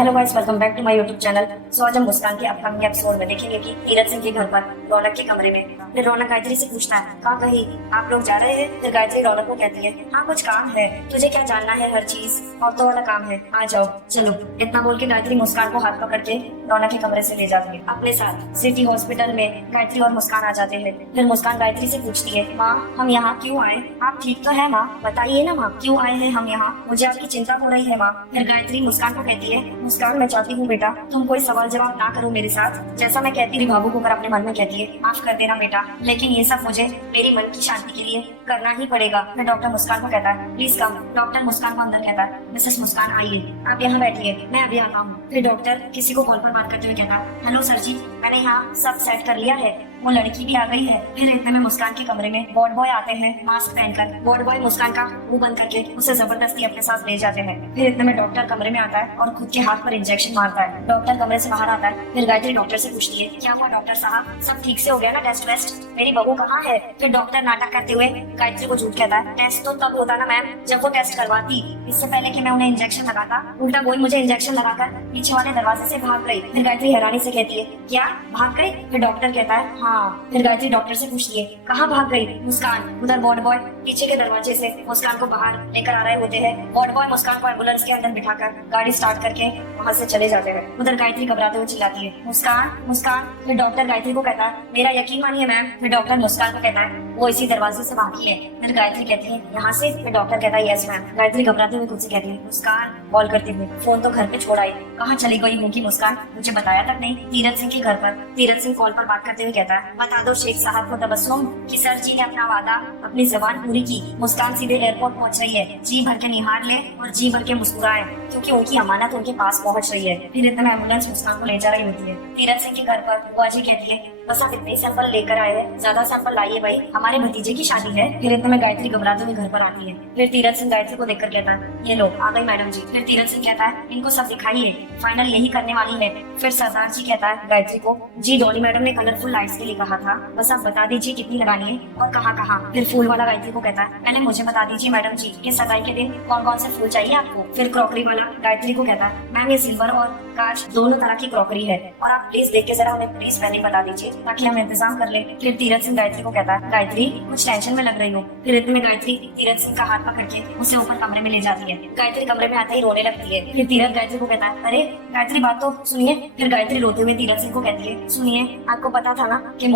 Hello guys, welcome back to my YouTube channel. So आज हम मुस्कान के अपकमिंग एपिसोड में देखेंगे कि तीरथ सिंह के घर पर रौनक के कमरे में फिर रौनक गायत्री से पूछता है, कहाँ कहीं आप लोग जा रहे हैं? फिर गायत्री रौनक को कहती है, हाँ कुछ काम है, तुझे क्या जानना है? हर चीज और तो वाला काम है, आ जाओ चलो। इतना बोल के गायत्री मुस्कान को हाथ पकड़ के रौनक के कमरे से ले जाती है अपने साथ। सिटी हॉस्पिटल में गायत्री और मुस्कान आ जाते हैं। फिर मुस्कान गायत्री से पूछती है, माँ हम यहाँ क्यों आए? आप ठीक तो है माँ? बताइए ना माँ, क्यों आए हैं हम यहाँ? मुझे आपकी चिंता हो रही है माँ। फिर गायत्री मुस्कान को कहती है, मुस्कान मैं चाहती हूँ बेटा तुम कोई सवाल जवाब ना करो मेरे साथ। जैसा मैं कहती रही भावुक होकर अपने मन में कहती है, माफ कर देना बेटा, लेकिन ये सब मुझे मेरी मन की शांति के लिए करना ही पड़ेगा। फिर डॉक्टर मुस्कान को कहता है, प्लीज कम। डॉक्टर मुस्कान को अंदर कहता है, मिसेस मुस्कान आइए, आप यहाँ बैठिए, मैं अभी आता हूँ। फिर डॉक्टर किसी को कॉल पर बात करते हुए कहता है, हेलो सर जी, मैंने यहाँ सब सेट कर लिया है, वो लड़की भी आ गई है। फिर इतने में मुस्कान के कमरे में वार्ड बॉय आते हैं मास्क पहनकर। वार्ड बॉय मुस्कान का मुंह बंद करके उसे जबरदस्ती अपने साथ ले जाते हैं। फिर इतने में डॉक्टर कमरे में आता है और खुद के हाथ पर इंजेक्शन मारता है। डॉक्टर कमरे से बाहर आता है। फिर गायत्री डॉक्टर से पूछती है, क्या हुआ डॉक्टर साहब, सब ठीक से हो गया ना टेस्ट वेस्ट? मेरी बहू कहाँ है? फिर डॉक्टर नाटक करते हुए गायत्री को झूठ कहता है, टेस्ट तो तब होता ना मैम जब वो टेस्ट करवाती, इससे पहले कि मैं उन्हें इंजेक्शन लगाता उल्टा वही मुझे इंजेक्शन लगाकर पीछे वाले दरवाजे से भाग गई। फिर गायत्री हैरानी से कहती है, क्या भाग गई? फिर डॉक्टर कहता है, हाँ। फिर गायत्री डॉक्टर से पूछती है, कहाँ भाग गई? मुस्कान। उधर वार्ड बॉय पीछे के दरवाजे से मुस्कान को बाहर लेकर आ रहे होते हैं। वार्ड बॉय मुस्कान को एम्बुलेंस के अंदर बिठाकर गाड़ी स्टार्ट करके वहाँ से चले जाते हैं। उधर गायत्री घबराते हुए चिल्लाती है, मुस्कान मुस्कान। फिर डॉक्टर गायत्री को कहता है, मेरा यकीन मानिए मैम। फिर डॉक्टर मुस्कान को कहता है, वो इसी दरवाजे से भागी है। फिर गायत्री कहती है, यहाँ से? फिर डॉक्टर कहता है, यस मैम। गायत्री घबराते हुए खुद से कहती है, मुस्कान। कॉल करती हुई, फोन तो घर पे छोड़ आई, कहाँ चली गई होगी मुस्कान? मुझे बताया तक नहीं। तीरथ सिंह के घर पर। तीरथ सिंह कॉल पर बात करते हुए कहता है, बता दो शेख साहब को तबस्सुम कि सर जी ने अपना वादा, अपनी जबान पूरी की। मुस्कान सीधे एयरपोर्ट पहुंच रही है, जी भर के निहार ले और जी भर के मुस्कुराए, क्योंकि उनकी अमानत उनके पास पहुंच रही है। फिर इतना एम्बुलेंस मुस्कान को ले जा रही होती है। तीरथ सिंह के घर पर बुआ जी कहती है, बस आप इतने सैंपल लेकर आए हैं, ज्यादा सैंपल लाइए भाई, हमारे भतीजे की शादी है। फिर इतने में गायत्री घबराते हुए घर पर आती है। फिर तीरथ सिंह गायत्री को देखकर कहता है, ये लो आ गई मैडम जी। फिर तीरथ सिंह कहता है, इनको सब दिखाइए, फाइनल यही करने वाली है। फिर सरदार जी कहता है गायत्री को, जी डॉली मैडम ने कलरफुल लाइट्स के लिए कहा था, बस आप बता दीजिए कितनी लगानी है और कहाँ कहाँ। फिर फूल वाला गायत्री को कहता है, पहले मुझे बता दीजिए मैडम जी कि सगाई के दिन कौन कौन से फूल चाहिए आपको। फिर क्रॉकरी वाला गायत्री को कहता है, मैम ये सिल्वर और कांच दोनों तरह की क्रॉकरी है और आप प्लीज देख के जरा हमें प्लीज पहले बता दीजिए ताकि हम इंतजाम कर ले। फिर तीरथ सिंह गायत्री को कहता है, गायत्री कुछ टेंशन में लग रही हो। फिर इतने में गायत्री तीरथ सिंह का हाथ पकड़ के उसे ऊपर कमरे में ले जाती है। गायत्री कमरे में आते ही रोने लगती है। फिर तीरथ गायत्री को कहता है, अरे गायत्री बात तो सुनिए। फिर गायत्री रोते हुए तीरथ सिंह को कहती है, सुनिए आपको पता था ना कि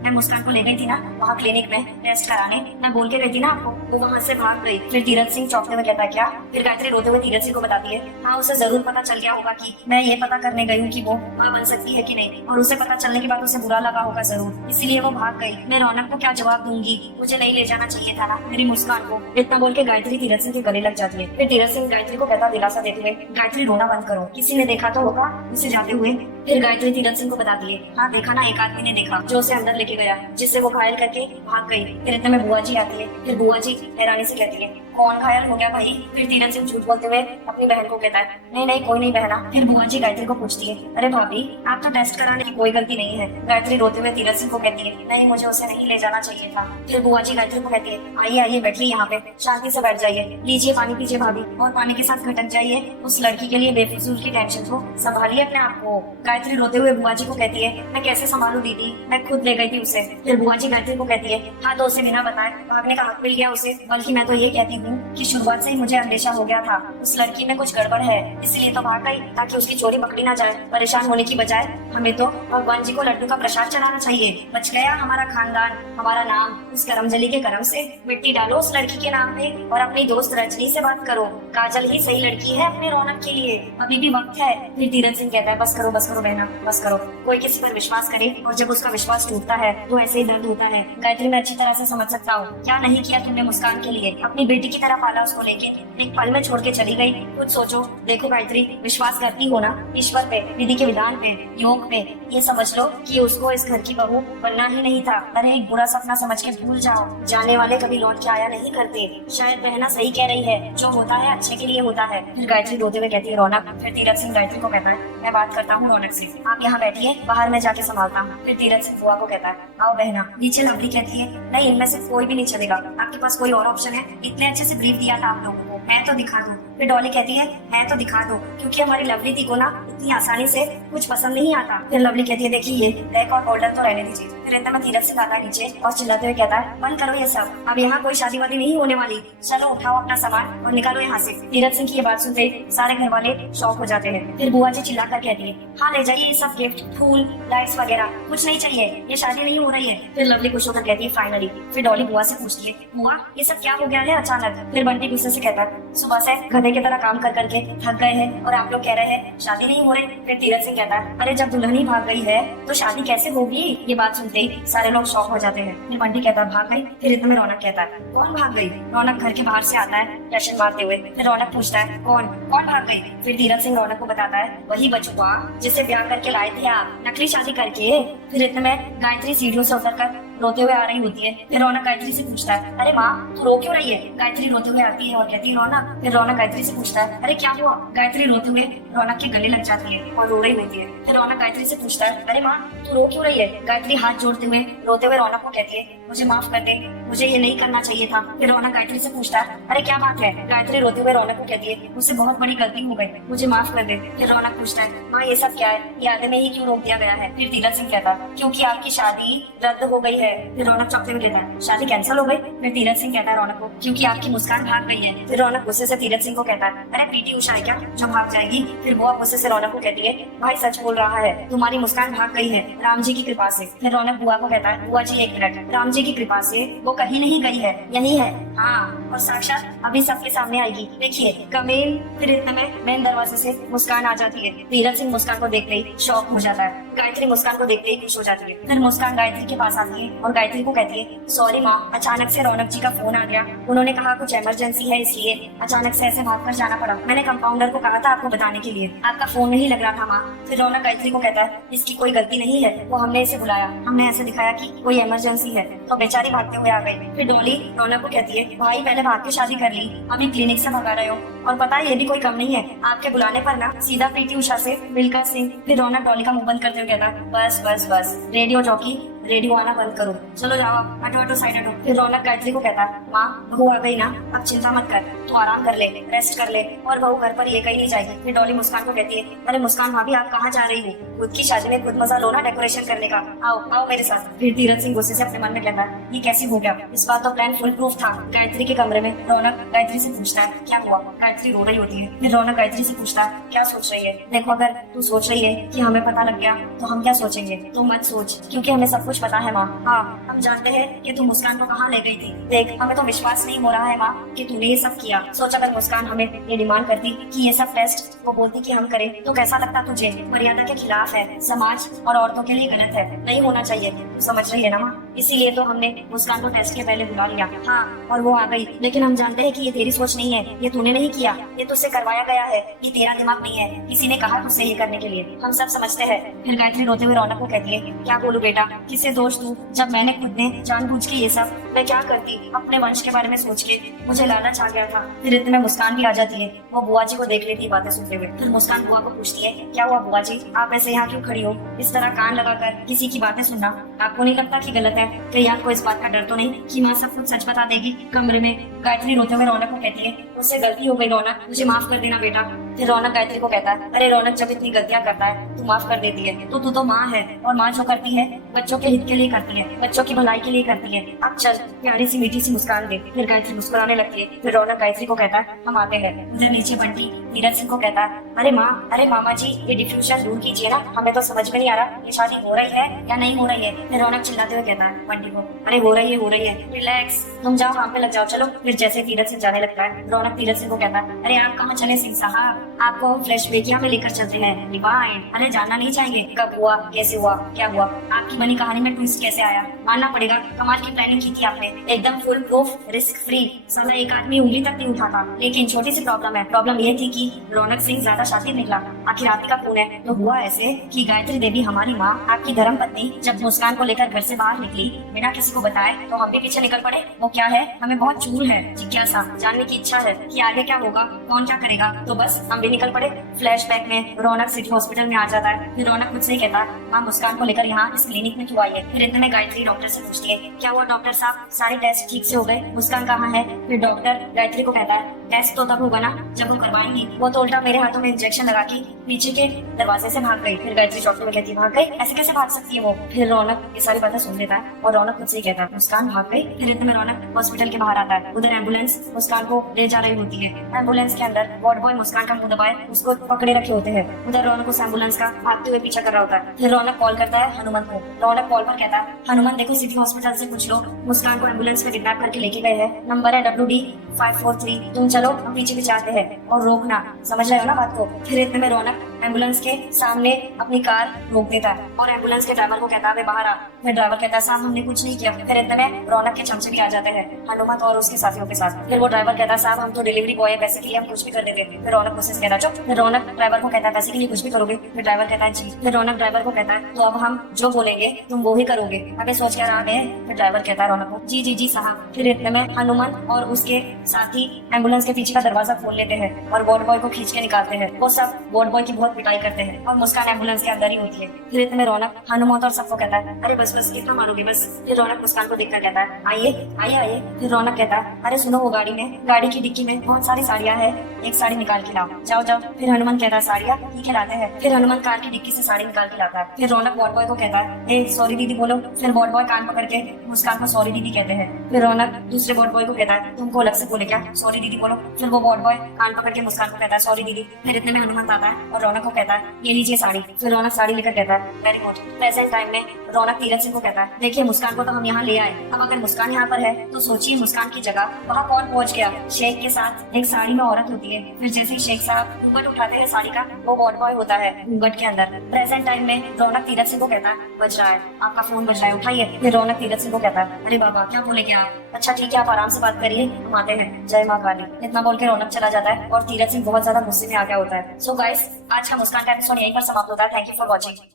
मैं मुस्कान को ले गई थी ना वहाँ क्लिनिक में टेस्ट कराने, मैं बोल के गई थी ना आपको, वो वहाँ से भाग गई। फिर तीरथ सिंह चौंकते हुए कहता है, क्या? फिर गायत्री रोते हुए तीरथ सिंह को बताती है, हाँ उसे जरूर पता चल गया होगा कि मैं ये पता करने गई हूँ कि वो माँ बन सकती है कि नहीं, और उसे पता चलने के बाद उसे बुरा लगा होगा जरूर, इसीलिए वो भाग गई। मैं रौनक को क्या जवाब दूंगी? मुझे नहीं ले जाना चाहिए था ना मेरी मुस्कान को। इतना बोल के गायत्री तीरथ सिंह के गले लग जाती है। फिर तीरथ सिंह गायत्री को कहता दिलासा देते हुए, गायत्री रोना बंद करो, किसी ने देखा तो होगा उसे जाते हुए। फिर गायत्री तीरथ सिंह को बताती है, हाँ देखा ना, एक आदमी ने देखा जो उसे अंदर लेके गया, जिससे वो घायल करके भाग गई। फिर इतने में बुआ जी आती है। फिर बुआ जी हैरानी से कहती है, कौन घायल हो गया भाई? फिर तीरथ सिंह झूठ बोलते हुए अपनी बहन को कहता है, नहीं नहीं कोई नहीं बहना। फिर बुआ जी गायत्री को पूछती है, अरे भाभी आप तो टेस्ट कराने की कोई गलती नहीं है। गायत्री रोते हुए तीरथ सिंह को कहती है, नहीं मुझे उसे नहीं ले जाना चाहिए था। फिर बुआ जी गायत्री को कहती है, आइए आइए बैठिए यहाँ पे, शांति से बैठ जाइए, लीजिए पानी पीजिए भाभी, और पानी के साथ खटक जाइए, उस लड़की के लिए बेफिजूल की टेंशन को संभालिए अपने आप को। गायत्री रोते हुए बुआ जी को कहती है, मैं कैसे संभालू दीदी, मैं खुद ले गई थी उसे। फिर बुआ जी गायत्री को कहती है, हाँ तो उसे बिना बताए भागने का हक मिल गया उसे, बल्कि मैं तो ये कहती हूँ कि शुरुआत से ही मुझे अंदेशा हो गया था उस लड़की में कुछ गड़बड़ है, इसलिए तो भाग गई ताकि उसकी चोरी पकड़ी ना जाए। परेशान होने की बजाय हमें तो भगवान जी को लड्डू का प्रसाद चढ़ाना चाहिए। बच गया हमारा खानदान, हमारा नाम, उस करमजली के करम से मिट्टी डालो उस लड़की के नाम पे और अपनी दोस्त रजनी से बात करो, काजल ही सही लड़की है अपने रौनक के लिए, अभी भी वक्त है। फिर तीरथ सिंह कहता है, बस करो बहना, बस करो। कोई किसी पर विश्वास करे और जब उसका विश्वास टूटता है तो ऐसे ही दर्द होता है। गायत्री मैं अच्छी तरह से समझ सकता हूँ, क्या नहीं किया तुमने मुस्कान के लिए, अपनी बेटी की तरह पाला उसको लेके, एक पल में छोड़ के चली गई। कुछ सोचो। देखो गायत्री, विश्वास करती हो ना ईश्वर पे, विधि के विधान पे, योग पे, ये समझ लो कि उसको इस घर की बहू बनना ही नहीं था। अरे एक बुरा सपना समझ के भूल जाओ, जाने वाले कभी लौट के आया नहीं करते। शायद बहना सही कह रही है, जो होता है अच्छे के लिए होता है। फिर गायत्री रोते हुए कहती है, रौनक। फिर तीरथ सिंह गायत्री को कहता है, मैं बात करता हूँ रौनक से, आप यहाँ बैठिए, बाहर मैं जाके संभालता हूँ। फिर तीरथ सिंह बुआ को कहता है, आओ बहना। नीचे लवली कहती है, नहीं इनमें से कोई भी नहीं चलेगा, आपके पास कोई और ऑप्शन है? इतने अच्छे से ब्रीफ दिया था आप लोगों को, है तो दिखा दो। फिर डॉली कहती है तो दिखा दो, क्योंकि हमारी लवली दी को ना इतनी आसानी से कुछ पसंद नहीं आता। फिर लवली कहती है देखिए ये बैक और होल्डर तो रहने दीजिए। फिर इंतमा तीरथ सिंह आता है नीचे और चिल्लाते हुए कहता है बंद करो ये सब, अब यहाँ कोई शादी वादी नहीं होने वाली, चलो उठाओ अपना सामान और निकालो यहाँ से। तीरथ सिंह की ये बात सुनते सारे घर वाले शॉक हो जाते हैं। फिर बुआ जी चिल्लाकर कहती है हाँ ले जाइए ये सब गिफ्ट, फूल, लाइट्स वगैरह, कुछ नहीं चाहिए, ये शादी नहीं हो रही है। फिर लवली खुश होकर कहती है फाइनली। फिर डॉली बुआ से पूछती है बुआ ये सब क्या हो गया है अचानक। फिर बंटी गुस्से से कहता है सुबह से गधे की तरह काम कर करके थक गए हैं और आप लोग कह रहे हैं शादी नहीं हो रही। फिर तीरथ सिंह कहता है अरे जब दुल्हन ही भाग गई है तो शादी कैसे होगी। ये बात सुनते ही सारे लोग शॉक हो जाते हैं। फिर बंटी कहता है भाग गई। फिर इतने में रौनक कहता है कौन भाग गई। रौनक घर के बाहर से आता है टशन मारते हुए। फिर रौनक पूछता है कौन कौन भाग गई। फिर तीरथ सिंह रौनक को बताता है वही बचुआ जिसे ब्याह करके लाए थे आप, नकली शादी करके। फिर इतने में गायत्री सीढ़ियों से उतरकर रोते हुए आ रही होती है। फिर रौनक गायत्री से पूछता है अरे माँ तू रो क्यों रही है। गायत्री रोते हुए आती है और कहती है रौनक। फिर रौनक गायत्री से पूछता है अरे क्या हुआ। गायत्री रोते हुए रौनक के गले लग जाती है और रो रही होती है। फिर रौनक गायत्री से पूछता है अरे माँ तू रो क्यों रही है। गायत्री हाथ जोड़ते हुए रोते हुए रौनक को कहती है मुझे माफ कर दे, मुझे ये नहीं करना चाहिए था। फिर रौनक गायत्री से पूछता है अरे क्या बात है। गायत्री रोते हुए रौनक को कहती है मुझसे बहुत बड़ी गलती हो गई, मुझे माफ कर दे। फिर रौनक पूछता है माँ ये सब क्या है, ये आधे में ही क्यों रोक दिया गया है। फिर तीरथ सिंह कहता है क्योंकि आपकी शादी रद्द हो गई है। फिर रौनक चौंकते हुए कहता है शादी कैंसिल हो गई। फिर तीरथ सिंह कहता है रौनक को क्योंकि आपकी मुस्कान भाग गई है। फिर रौनक गुस्से से तीरथ सिंह को कहता है अरे पीटी उषा है क्या जो भाग जाएगी। फिर बुआ गुस्से से रौनक को कहती है भाई सच बोल रहा है, तुम्हारी मुस्कान भाग गई है राम जी की कृपा से। फिर रौनक बुआ को कहता है बुआ जी एक मिनट, राम जी की कृपा से वो कहीं नहीं गई है, यही है। हाँ और साक्षात अभी सबके सामने आएगी, देखिए कमीन। फिर इतने में मेन दरवाजे से मुस्कान आ जाती है। तीरथ सिंह मुस्कान को देखते ही शॉक हो जाता है। गायत्री मुस्कान को देखते ही खुश हो जाती है। फिर मुस्कान गायत्री के पास आती है और गायत्री को कहती है सॉरी माँ, अचानक से रौनक जी का फोन आ गया, उन्होंने कहा कुछ इमरजेंसी है इसलिए अचानक से ऐसे भाग कर जाना पड़ा। मैंने कंपाउंडर को कहा था आपको बताने के लिए, आपका फोन नहीं लग रहा था माँ। फिर रौनक गायत्री को कहता है इसकी कोई गलती नहीं है, वो हमने इसे बुलाया, हमने ऐसे दिखाया कि कोई इमरजेंसी है तो बेचारी भागते हुए आ गई। फिर डॉली रौनक को कहती है भाई पहले भाग के शादी कर ली, अभी क्लिनिक से भगा रहे हो और पता है ये भी कोई कम नहीं है, आपके बुलाने पर ना सीधा पीटी उषा से मिल्खा सिंह। फिर रौनक डॉली का मुंह बंद करते हुए कहता है बस बस बस रेडियो जॉकी रेडियो आना बंद करो, चलो जाओ हटो हटो साइड हटो। फिर रौनक गायत्री को कहता है माँ बहू आ गई ना, अब चिंता मत कर, तू आराम कर ले, रेस्ट कर ले, और बहू घर पर ये कहीं नहीं जाएगी। फिर डॉली मुस्कान को कहती है अरे मुस्कान भाभी आप कहाँ जा रही हो, खुद की शादी में खुद मजा लो ना डेकोरेशन करने का, आओ आओ मेरे साथ। फिर तीरथ सिंह गुस्से से अपने मन में कहता है ये कैसे हो गया, इस बार तो प्लान फुल प्रूफ था। गायत्री के कमरे में रौनक गायत्री से पूछता है क्या हुआ। गायत्री रो रही होती है। फिर रौनक गायत्री से पूछता है क्या सोच रही है। देखो अगर तू सोच रही है कि हमें पता लग गया तो हम क्या सोचेंगे, तो मत सोच, क्योंकि हमें सब कुछ पता है माँ। हाँ हम जानते हैं कि तू मुस्कान को कहाँ ले गई थी। देख हमें तो विश्वास नहीं हो रहा है माँ कि तूने ये सब किया। सोच अगर मुस्कान हमें ये डिमांड करती कि ये सब टेस्ट वो बोलती कि हम करें तो कैसा लगता तुझे। मर्यादा के खिलाफ है, समाज और औरतों के लिए गलत है, नहीं होना चाहिए, तू समझ रही है ना माँ। इसीलिए तो हमने मुस्कान को टेस्ट के पहले बुला लिया। हाँ और वो आ गई, लेकिन हम जानते हैं कि ये तेरी सोच नहीं है, ये तूने नहीं किया, ये तुझसे करवाया गया है, ये तेरा दिमाग नहीं है, किसी ने कहा तुझसे ये करने के लिए, हम सब समझते हैं। फिर गायत्री रोते हुए रौनक को कहती है क्या बोलूं बेटा, किससे दोष दूं, जब मैंने खुद ने जानबूझ के ये सब, मैं क्या करती, अपने वंश के बारे में सोच के मुझे लालच आ गया था। फिर इतने में मुस्कान भी आ जाती है, वो बुआ जी को देख लेती है बातें सुनते हुए। फिर मुस्कान बुआ को पूछती है क्या हुआ बुआ जी, आप ऐसे यहाँ क्यों खड़ी हो, इस तरह कान लगाकर किसी की बातें सुनना आपको नहीं लगता कि गलत है। कहीं आपको इस बात का डर तो नहीं कि माँ सब कुछ सच बता देगी। कमरे में गायत्री रोते हुए रौनक को कहती है मुझसे गलती हो गई रौनक, मुझे माफ कर देना बेटा। फिर रौनक गायत्री को कहता है अरे रौनक जब इतनी गलतियां करता है तू माफ कर देती है तो तू तो माँ है, और माँ जो करती है बच्चों के हित के लिए करती है, बच्चों की भलाई के लिए करती है। अब चल प्यारी सी मीठी सी मुस्कान दे। फिर गायत्री मुस्कुराने लगती है। फिर रौनक गायत्री को कहता है हम आते हैं। उधर नीचे बंटी तीरथ सिंह को कहता है अरे माँ, अरे मामा जी ये डिफ्यूजन दूर कीजिए ना, हमें तो समझ में नहीं आ रहा ये शादी हो रही है या नहीं हो रही है। फिर रौनक चिल्लाते हुए कहता है बंटी को अरे हो रही है, रिलैक्स, तुम जाओ काम पे लग जाओ चलो। फिर जैसे तीरथ सिंह जाने लगता है रौनक तीरथ सिंह को कहता है अरे आप कहाँ चले सिंह साहब, आपको हम फ्लैशबैक में लेकर चलते हैं रिवाइंड। अरे जानना नहीं चाहेंगे कब हुआ, कैसे हुआ, क्या हुआ, आपकी बनी कहानी में ट्विस्ट कैसे आया, मानना पड़ेगा कमाल की प्लानिंग की थी आपने, एकदम फुल प्रूफ, रिस्क फ्री, साला एक आदमी उंगली तक नहीं उठाता। लेकिन छोटी सी प्रॉब्लम है, प्रॉब्लम ये थी कि रौनक सिंह ज्यादा शातिर निकला। आखिर आप ही का खून है। तो हुआ ऐसे कि गायत्री देवी हमारी माँ, आपकी धर्म पत्नी, जब मुस्कान को लेकर घर से बाहर निकली बिना किसी को बताए तो हम भी पीछे निकल पड़े। वो क्या है, हमें बहुत चूल है, जिज्ञासा, जानने की इच्छा है कि आगे क्या होगा, कौन क्या करेगा, तो बस हम भी निकल पड़े। फ्लैशबैक में रौनक सिटी हॉस्पिटल में आ जाता है। फिर रौनक मुझसे कहता है माँ मुस्कान को लेकर यहाँ इस क्लिनिक में क्यों आई है। फिर इतने में गायत्री डॉक्टर से पूछती है क्या हुआ डॉक्टर साहब, सारे टेस्ट ठीक से हो गए, मुस्कान कहाँ है। फिर डॉक्टर गायत्री को कहता है टेस्ट तो तब होगा ना जब वो करवाएंगी। वो तो उल्टा मेरे हाथों में इंजेक्शन लगा के पीछे के दरवाजे से भाग गई। फिर गायत्री डॉक्टर में कहती भाग गई, ऐसे कैसे भाग सकती है वो। फिर रौनक ये सारी बातें सुन लेता है और रौनक खुद से ही कहता है मुस्कान भाग गई। फिर इतने में रौनक हॉस्पिटल के बाहर आता है। उधर एम्बुलेंस मुस्कान को ले जा रही होती है। एम्बुलेंस के अंदर वार्ड बॉय मुस्कान का मुंह दबाए उसको पकड़े रखे होते हैं। उधर रौनक उस एम्बुलेंस का भागते हुए पीछा कर रहा होता है। फिर रौनक कॉल करता है हनुमान को। रौनक कॉल पर कहता है हनुमान देखो सिटी हॉस्पिटल से कुछ लोग मुस्कान को एम्बुलेंस में किडनैप करके लेके गए हैं। नंबर है WD543। तुम चलो, हम पीछे पीछे आते हैं और रोकना, समझ रहे हो ना बात को। फिर इतने में रौनक एम्बुलेंस के सामने अपनी कार रोक देता है और एम्बुलेंस के ड्राइवर को कहता है बाहर आ। फिर ड्राइवर कहता है साहब हमने कुछ नहीं किया। फिर इतने में रौनक के चमचे भी आ जाते हैं हनुमत और उसके साथियों के साथ। फिर वो ड्राइवर कहता है साहब हम तो डिलीवरी बॉय है, पैसे के लिए हम कुछ भी कर देते। फिर रौनक मुझसे कहता है चुप। फिर रौनक ड्राइवर को कहता है पैसे के लिए कुछ भी करोगे। फिर ड्राइवर कहता है जी। फिर रौनक ड्राइवर को कहता है तो अब हम जो बोलेंगे तुम वो ही करोगे, अबे सोच कर आ गए। फिर ड्राइवर कहता है रौनक को जी जी जी साहब। फिर इतने में हनुमान और उसके साथी एम्बुलेंस के पीछे का दरवाजा खोल लेते हैं और वार्ड बॉय को खींच के निकालते हैं। वो सब वार्ड बॉय की बहुत पिटाई करते हैं और मुस्कान एम्बुलेंस के अंदर ही होती है। फिर इतने में रौनक हनुमान और सबको कहता है अरे बस बस कितना मारोगे बस। फिर रौनक मुस्कान को देखकर कहता है आइए आइए आइए। फिर रौनक कहता है अरे सुनो वो गाड़ी की डिक्की में बहुत सारी साड़ियां है, एक साड़ी निकाल के लाओ, जाओ जाओ। फिर हनुमान कहता है साड़ियां ठीक है लाते हैं। फिर हनुमान कार की डिक्की से साड़ी निकाल के लाता है। फिर रौनक वार्ड बॉय को कहता है ए सॉरी दीदी बोलो। फिर वार्ड बॉय कान पकड़ के मुस्कान को सॉरी दीदी कहते हैं। फिर रौनक दूसरे वार्ड बॉय को कहता है तुमको अलग से बोले क्या, सॉरी दीदी बोलो। फिर वो वार्ड बॉय कान पकड़ के मुस्कान को कहता है सॉरी दीदी। फिर इतने में हनुमान आता है और रौनक को कहता है ये लीजिए साड़ी। फिर रौनक साड़ी लेकर कहता है वेरी गुड। प्रेजेंट टाइम में रौनक तीरथ सिंह को कहता है देखिए मुस्कान को तो हम यहाँ ले आए, अब अगर मुस्कान यहाँ पर है तो सोचिए मुस्कान की जगह वहाँ कौन पहुँच गया। शेख के साथ एक साड़ी में औरत होती है। फिर जैसे ही शेख साहब घूंघट उठाते हैं साड़ी का, वो वार्ड बॉय होता है घूंघट के अंदर। प्रेजेंट टाइम में रौनक तीरथ सिंह को कहता है बज रहा है, आपका फोन बज रहा है उठाइए। फिर रौनक तीरथ सिंह को कहता है अरे बाबा क्या बोले क्या, अच्छा ठीक है आप आराम से बात करिए, हम आते हैं, जय माँ काली। इतना बोल के रौनक चला जाता है और तीरथ सिंह बहुत ज्यादा गुस्से में आ गया होता है। सो गाइस आज का मुस्कान का एपिसोड यहीं पर समाप्त होता है। Thank you for watching.